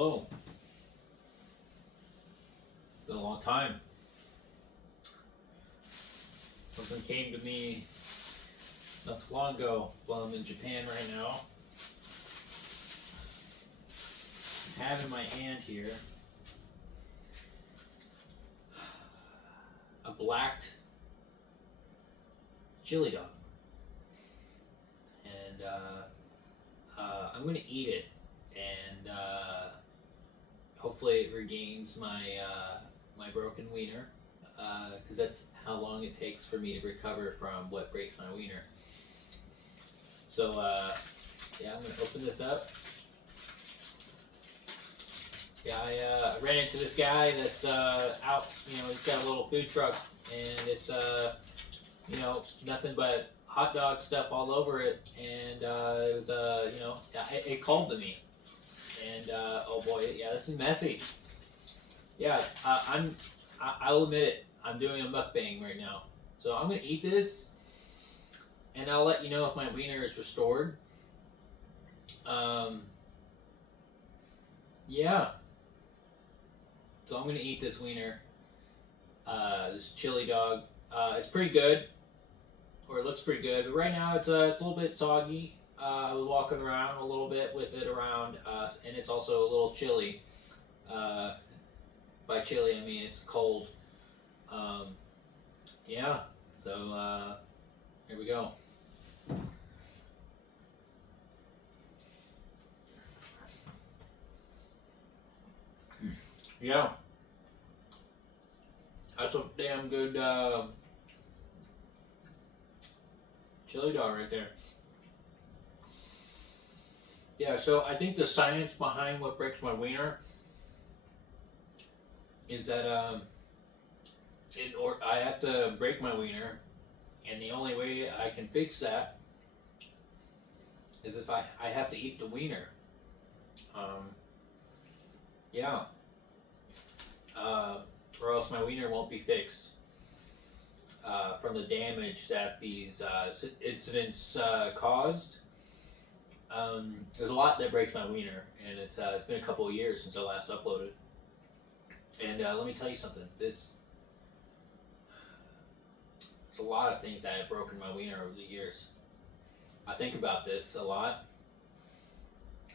hello. Been a long time. Something came to me not too long ago while I'm in Japan right now. I have in my hand here a blacked chili dog. And I'm going to eat it. And hopefully it regains my broken wiener, because that's how long it takes for me to recover from what breaks my wiener. So yeah, I'm gonna open this up. Yeah, I ran into this guy that's out. He's got a little food truck, and it's nothing but hot dog stuff all over it, and it was it called to me. And oh boy, yeah, this is messy. Yeah, I'll admit it. I'm doing a mukbang right now, so I'm gonna eat this, and I'll let you know if my wiener is restored. Yeah. So I'm gonna eat this wiener, this chili dog. It's pretty good, or it looks pretty good. But right now it's a little bit soggy. I was walking around a little bit with it around, and it's also a little chilly. By chilly, I mean it's cold. Yeah, so here we go. Yeah, that's a damn good chili dog right there. Yeah, so I think the science behind what breaks my wiener is that I have to break my wiener, and the only way I can fix that is if I have to eat the wiener. Yeah. Or else my wiener won't be fixed from the damage that these incidents caused. There's a lot that breaks my wiener, and it's been a couple of years since I last uploaded. And let me tell you something. There's a lot of things that have broken my wiener over the years. I think about this a lot,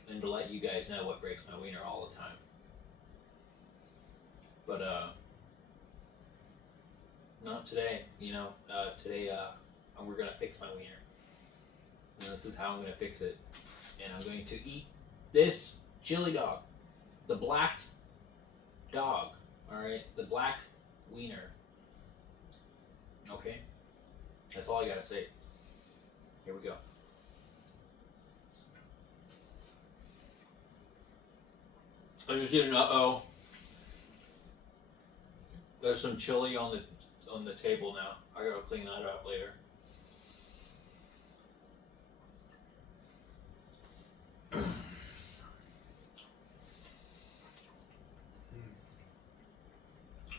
and to let you guys know what breaks my wiener all the time. But not today. Today we're gonna fix my wiener, and this is how I'm gonna fix it. And I'm going to eat this chili dog, the black dog. All right, the black wiener. Okay, that's all I gotta say. Here we go. I just did an uh-oh. There's some chili on the table now. I gotta clean that up later.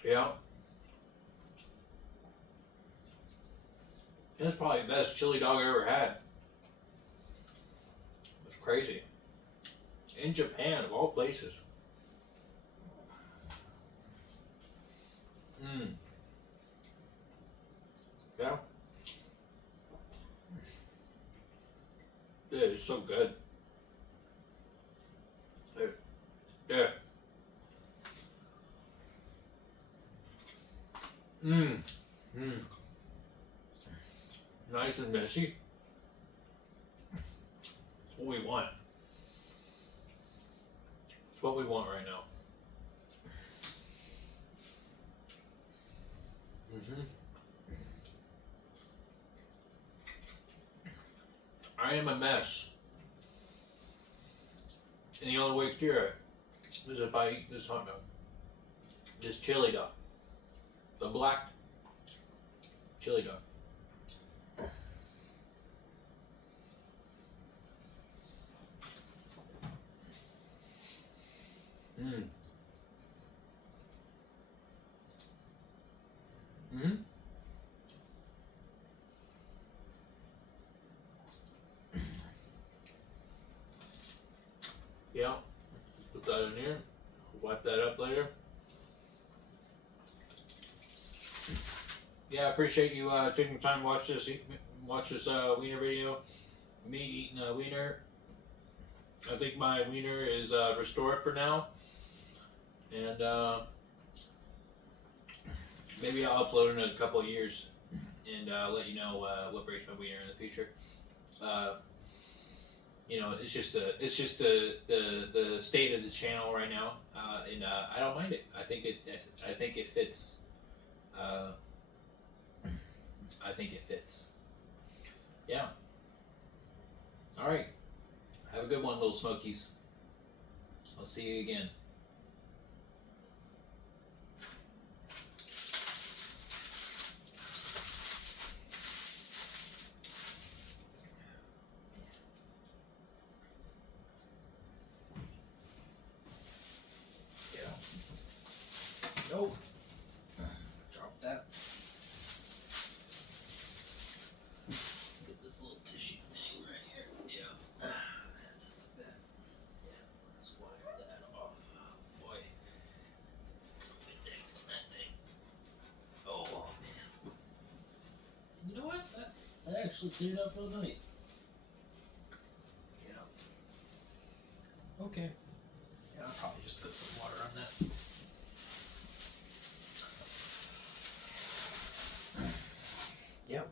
Yeah. That's probably the best chili dog I ever had. It's crazy. In Japan, of all places. Yeah. Dude, it's so good. Dude. Yeah. Nice and messy. It's what we want. It's what we want right now. I am a mess. And the only way to cure it is if I eat this hot dog. This chili dog. The black chili dog. Yeah. Put the that in here. Wipe that up later. Yeah, I appreciate you taking the time to watch this wiener video. Me eating a wiener. I think my wiener is restored for now, and maybe I'll upload in a couple of years and let you know what breaks my wiener in the future. It's just the state of the channel right now, and I don't mind it. I think it fits. I think it fits. Yeah. All right. Have a good one, little smokies. I'll see you again. Yeah. Nope. Drop that. Get this little tissue thing right here. Yeah. Let's wipe that off. Boy. Some index on that thing. Oh man. You know what? That actually cleared up real nice. Yeah. Okay. Yeah, I'll probably just put some water on that. Yep.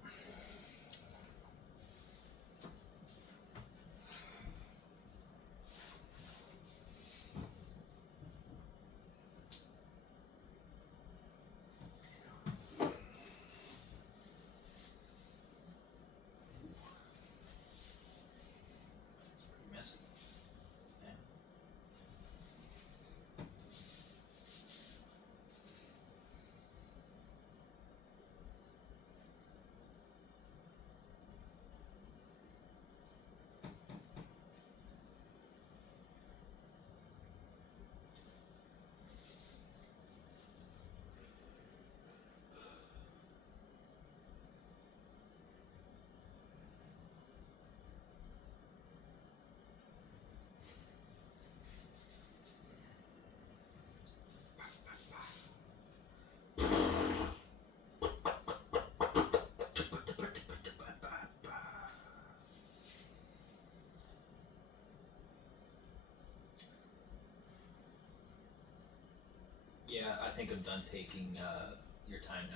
Yeah, I think I'm done taking your time now.